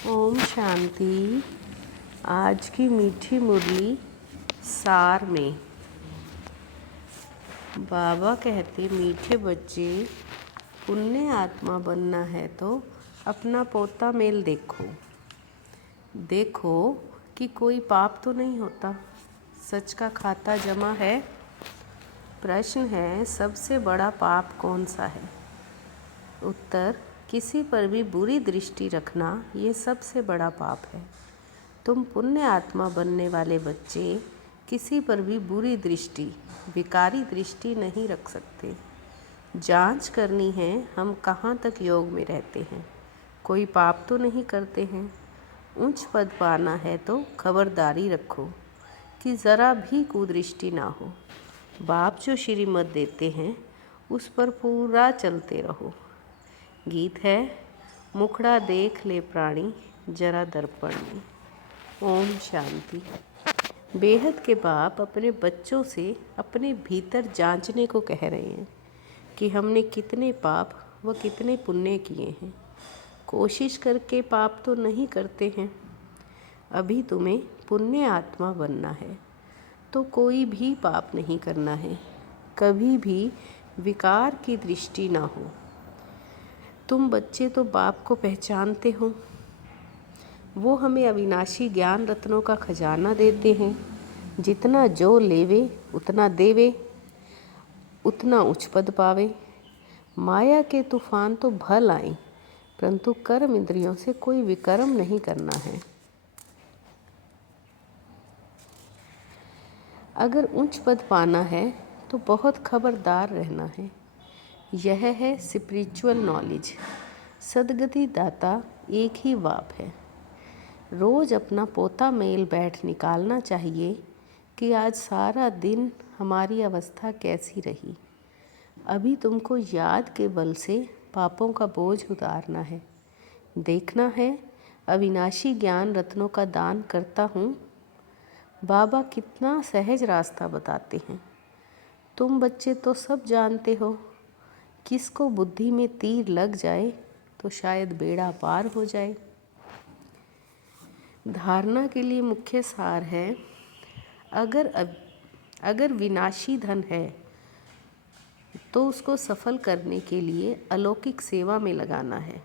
ओम शांति। आज की मीठी मुरली सार में बाबा कहते, मीठे बच्चे, पुण्य आत्मा बनना है तो अपना पोता मेल देखो। देखो कि कोई पाप तो नहीं होता, सच का खाता जमा है। प्रश्न है, सबसे बड़ा पाप कौन सा है? उत्तर, किसी पर भी बुरी दृष्टि रखना ये सबसे बड़ा पाप है। तुम पुण्य आत्मा बनने वाले बच्चे किसी पर भी बुरी दृष्टि, विकारी दृष्टि नहीं रख सकते। जांच करनी है हम कहाँ तक योग में रहते हैं, कोई पाप तो नहीं करते हैं। उच्च पद पाना है तो खबरदारी रखो कि ज़रा भी कुदृष्टि ना हो। बाप जो श्रीमत देते हैं उस पर पूरा चलते रहो। गीत है, मुखड़ा देख ले प्राणी जरा दर्पण में। ओम शांति। बेहद के बाप अपने बच्चों से अपने भीतर जांचने को कह रहे हैं कि हमने कितने पाप व कितने पुण्य किए हैं। कोशिश करके पाप तो नहीं करते हैं। अभी तुम्हें पुण्य आत्मा बनना है तो कोई भी पाप नहीं करना है, कभी भी विकार की दृष्टि ना हो। तुम बच्चे तो बाप को पहचानते हो, वो हमें अविनाशी ज्ञान रत्नों का खजाना देते हैं। जितना जो लेवे उतना देवे, उतना उच्च पद पावे। माया के तूफान तो भल आए, परंतु कर्म इंद्रियों से कोई विकर्म नहीं करना है। अगर उच्च पद पाना है तो बहुत खबरदार रहना है। यह है स्पिरिचुअल नॉलेज। सदगति दाता एक ही बाप है। रोज़ अपना पोता मेल बैठ निकालना चाहिए कि आज सारा दिन हमारी अवस्था कैसी रही। अभी तुमको याद के बल से पापों का बोझ उतारना है। देखना है अविनाशी ज्ञान रत्नों का दान करता हूँ। बाबा कितना सहज रास्ता बताते हैं। तुम बच्चे तो सब जानते हो, किसको बुद्धि में तीर लग जाए तो शायद बेड़ा पार हो जाए। धारणा के लिए मुख्य सार है, अगर विनाशी धन है तो उसको सफल करने के लिए अलौकिक सेवा में लगाना है,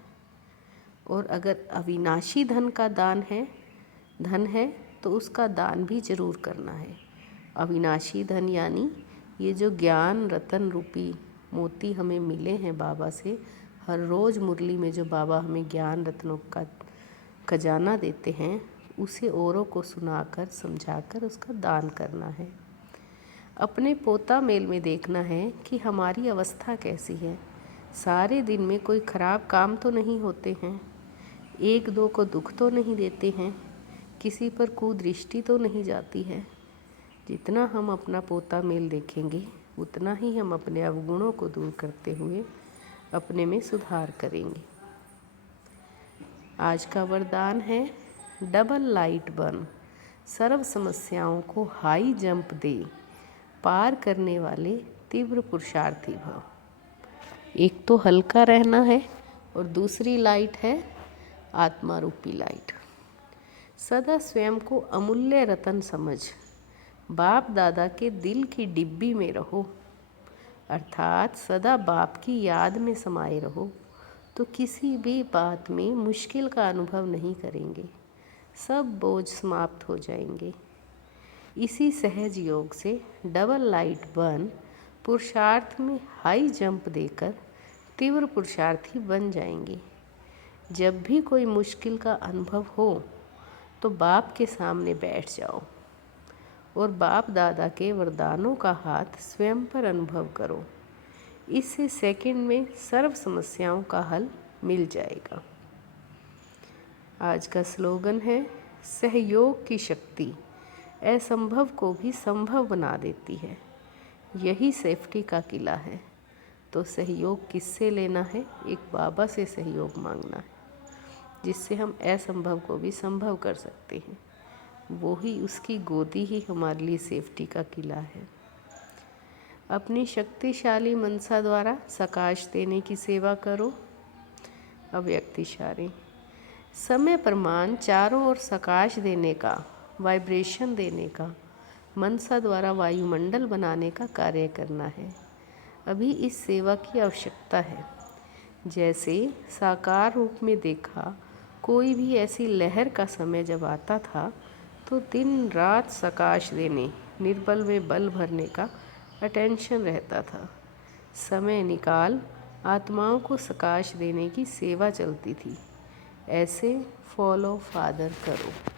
और अगर अविनाशी धन का धन है तो उसका दान भी जरूर करना है। अविनाशी धन यानी ये जो ज्ञान रतन रूपी मोती हमें मिले हैं बाबा से। हर रोज़ मुरली में जो बाबा हमें ज्ञान रत्नों का खजाना देते हैं, उसे औरों को सुनाकर समझाकर उसका दान करना है। अपने पोता मेल में देखना है कि हमारी अवस्था कैसी है। सारे दिन में कोई खराब काम तो नहीं होते हैं, एक दो को दुख तो नहीं देते हैं, किसी पर कुदृष्टि तो नहीं जाती है। जितना हम अपना पोता मेल देखेंगे उतना ही हम अपने अवगुणों को दूर करते हुए अपने में सुधार करेंगे। आज का वरदान है, डबल लाइट बन, सर्व समस्याओं को हाई जंप दे, पार करने वाले तीव्र पुरुषार्थी भव। एक तो हल्का रहना है और दूसरी लाइट है आत्मा रूपी लाइट। सदा स्वयं को अमूल्य रतन समझ बाप दादा के दिल की डिब्बी में रहो, अर्थात सदा बाप की याद में समाये रहो, तो किसी भी बात में मुश्किल का अनुभव नहीं करेंगे। सब बोझ समाप्त हो जाएंगे। इसी सहज योग से डबल लाइट बन पुरुषार्थ में हाई जंप देकर तीव्र पुरुषार्थी बन जाएंगे। जब भी कोई मुश्किल का अनुभव हो तो बाप के सामने बैठ जाओ और बाप दादा के वरदानों का हाथ स्वयं पर अनुभव करो। इससे सेकंड में सर्व समस्याओं का हल मिल जाएगा। आज का स्लोगन है, सहयोग की शक्ति असंभव को भी संभव बना देती है। यही सेफ्टी का किला है। तो सहयोग किससे लेना है? एक बाबा से सहयोग मांगना है, जिससे हम असंभव को भी संभव कर सकते हैं। वो ही, उसकी गोदी ही हमारे लिए सेफ्टी का किला है। अपनी शक्तिशाली मनसा द्वारा सकाश देने की सेवा करो। अव्यक्त इशारे, समय प्रमाण चारों ओर सकाश देने का, वाइब्रेशन देने का, मनसा द्वारा वायुमंडल बनाने का कार्य करना है। अभी इस सेवा की आवश्यकता है। जैसे साकार रूप में देखा, कोई भी ऐसी लहर का समय जब आता था तो दिन रात सकाश देने, निर्बल में बल भरने का अटेंशन रहता था। समय निकाल आत्माओं को सकाश देने की सेवा चलती थी। ऐसे फॉलो फादर करो।